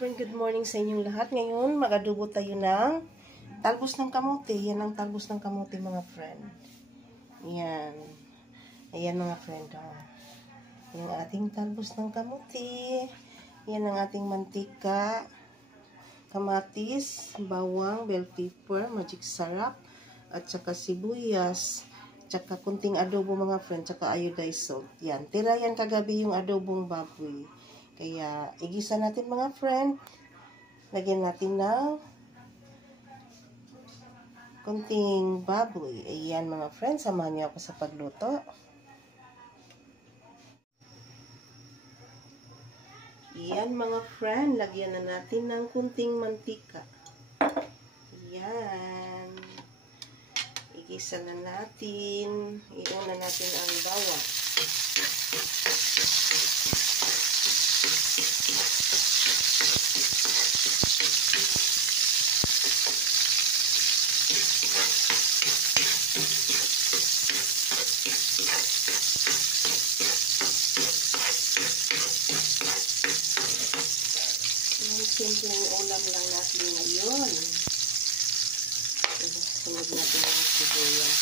friend, good morning sa inyong lahat. Ngayon, mag-adobo tayo ng talbos ng kamote. Yan ang talbos ng kamote, mga friend. Yan. Ayan, mga friend. Yung ating talbos ng kamote. Yan ang ating mantika, kamatis, bawang, bell pepper, magic sarap, at saka sibuyas, tsaka kunting adobo, mga friend, tsaka iodized salt. Yan. Tira yan kagabi yung adobong baboy. Kaya, igisa natin, mga friend. Lagyan natin ng kunting baboy. Ayan, mga friend. Samahan niyo ako sa pagluto. Ayan, mga friend. Lagyan na natin ng kunting mantika. Ayan. Igisa na natin. Iuna natin ang bawang. Simpleng ulam lang natin ngayon. Sunod natin ang sibuyas.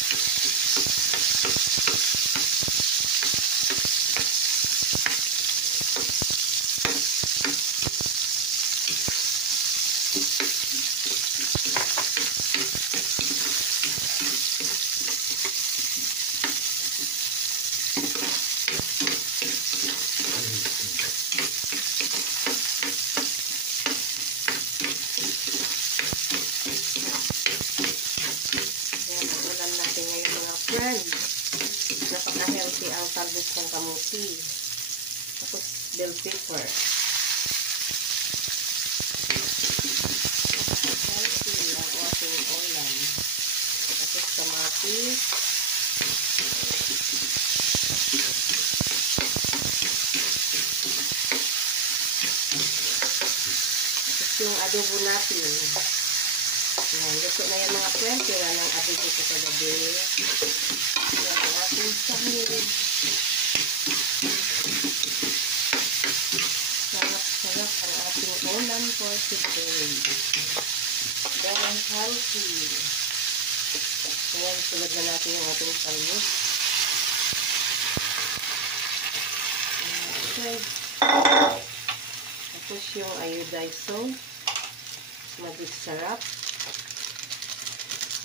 Friend, napaka-healthy ang talbos ng kamuti. Tapos bell pepper. Napaka-healthy ang ating ulam. Tapos kamatis. Tapos yung adobo natin. Ayan, luto na yan, mga friend. Kaya ng adobo ko sa gabi. Ayan, ang ating sahig. Sarap-sarap ang ating ulam for today. Very healthy. Ayan, sunod na natin yung ating talbos. Okay. Tapos yung iodized salt. Magic sarap.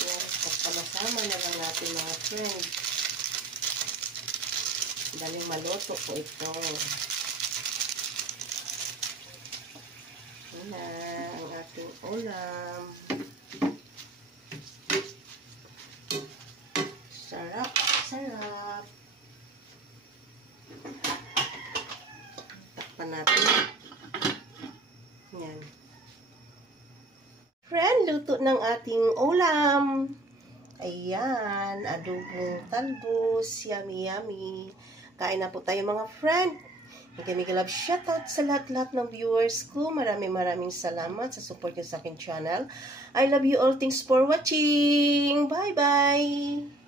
Yan, kasama na lang natin, mga friend. Dali maluto po ito. Yan na ang ating ulam. Sarap, sarap. Takpan natin. Yan. Friend, luto ng ating ulam. Ayan, adobong talbos. Yummy, yummy. Kain na po tayo, mga friend. Mega love shoutout sa lahat-lahat ng viewers ko. Maraming salamat sa support niyo sa aking channel. I love you all. Thanks for watching. Bye-bye.